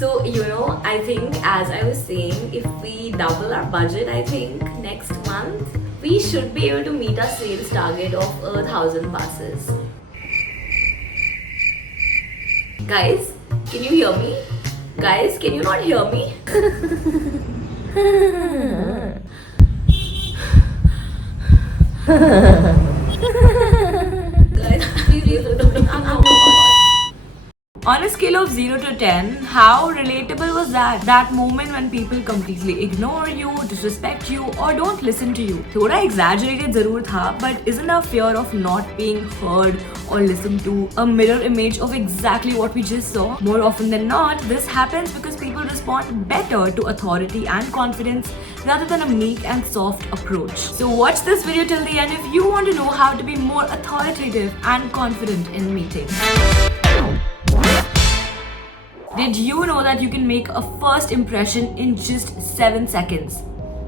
So, I think as I was saying, if we double our budget, I think next month, we should be able to meet our sales target of 1,000 passes. Guys, can you hear me? Guys, can you not hear me? Guys, please I'm out. On a scale of 0 to 10, how relatable was that? That moment when people completely ignore you, disrespect you, or don't listen to you. थोड़ा exaggerated जरूर था, but isn't our fear of not being heard or listened to a mirror image of exactly what we just saw? More often than not, this happens because people respond better to authority and confidence rather than a meek and soft approach. So watch this video till the end if you want to know how to be more authoritative and confident in meetings. Did you know that you can make a first impression in just 7 seconds?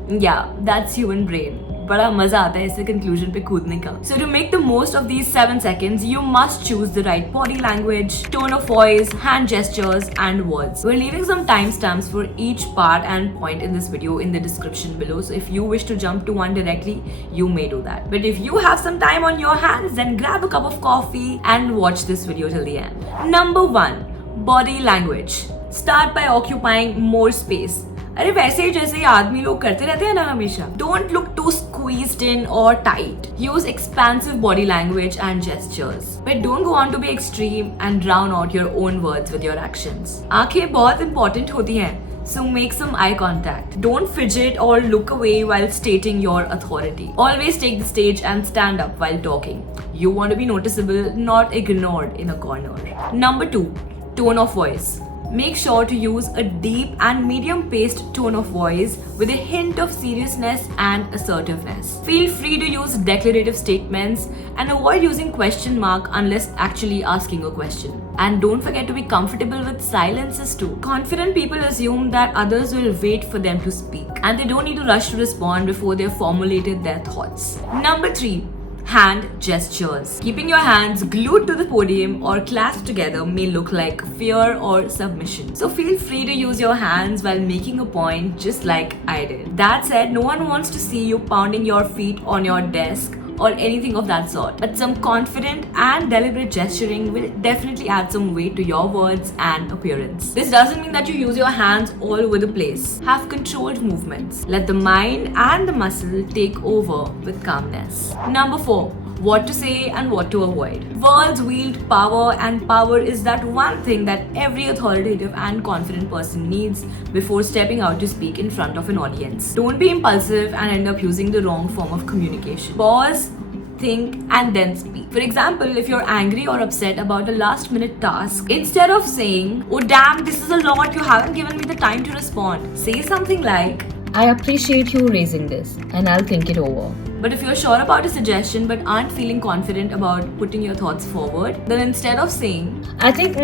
Yeah, that's human brain. बड़ा मजा आता है इसे conclusion पे कूदने का. So to make the most of these 7 seconds, you must choose the right body language, tone of voice, hand gestures, and words. We're leaving some timestamps for each part and point in this video in the description below. So if you wish to jump to one directly, you may do that. But if you have some time on your hands, then grab a cup of coffee and watch this video till the end. Number 1. Body language. Start by occupying more space. अरे वैसे ही जैसे आदमी लोग करते रहते हैं ना हमेशा. Don't look too squeezed in or tight. Use expansive body language and gestures. But don't go on to be extreme and drown out your own words with your actions. आंखें बहुत important होती हैं. So make some eye contact. Don't fidget or look away while stating your authority. Always take the stage and stand up while talking. You want to be noticeable, not ignored in a corner. Number 2. Tone of voice. Make sure to use a deep and medium-paced tone of voice with a hint of seriousness and assertiveness. Feel free to use declarative statements and avoid using question mark unless actually asking a question. And don't forget to be comfortable with silences too. Confident people assume that others will wait for them to speak and they don't need to rush to respond before they've formulated their thoughts. Number 3. Hand gestures. Keeping your hands glued to the podium or clasped together may look like fear or submission. So feel free to use your hands while making a point just like I did. That said, no one wants to see you pounding your feet on your desk or anything of that sort. But some confident and deliberate gesturing will definitely add some weight to your words and appearance. This doesn't mean that you use your hands all over the place. Have controlled movements. Let the mind and the muscle take over with calmness. Number 4. What to say and what to avoid. Words wield power, and power is that one thing that every authoritative and confident person needs before stepping out to speak in front of an audience. Don't be impulsive and end up using the wrong form of communication. Pause, think, and then speak. For example, if you're angry or upset about a last-minute task, instead of saying, "Oh damn, this is a lot, you haven't given me the time to respond," say something like, "I appreciate you raising this and I'll think it over." But if you're sure about a suggestion but aren't feeling confident about putting your thoughts forward, then instead of saying, "I think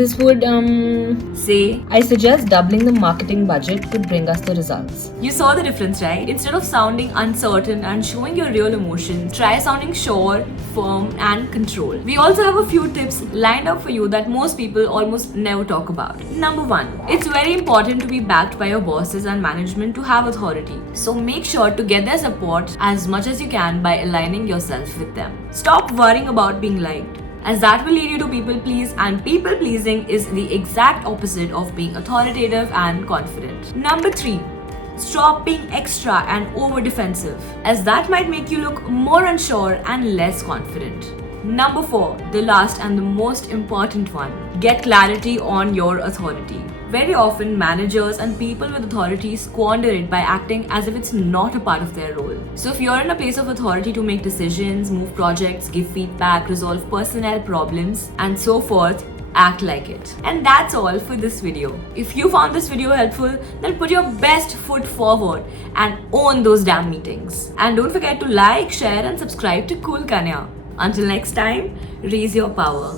this would say, I suggest doubling the marketing budget could bring us the results." You saw the difference, right? Instead of sounding uncertain and showing your real emotions, try sounding sure, firm, and controlled. We also have a few tips lined up for you that most people almost never talk about. Number 1. It's very important to be backed by your bosses and management to have authority. So make sure to get their support as much as you can by aligning yourself with them. Stop worrying about being liked, as that will lead you to people please, and people pleasing is the exact opposite of being authoritative and confident. Number 3. Stop being extra and over defensive, as that might make you look more unsure and less confident. Number 4, the last and the most important one. Get clarity on your authority. Very often, managers and people with authority squander it by acting as if it's not a part of their role. So if you're in a place of authority to make decisions, move projects, give feedback, resolve personnel problems, and so forth, act like it. And that's all for this video. If you found this video helpful, then put your best foot forward and own those damn meetings. And don't forget to like, share, and subscribe to Cool Kanya. Until next time, raise your power.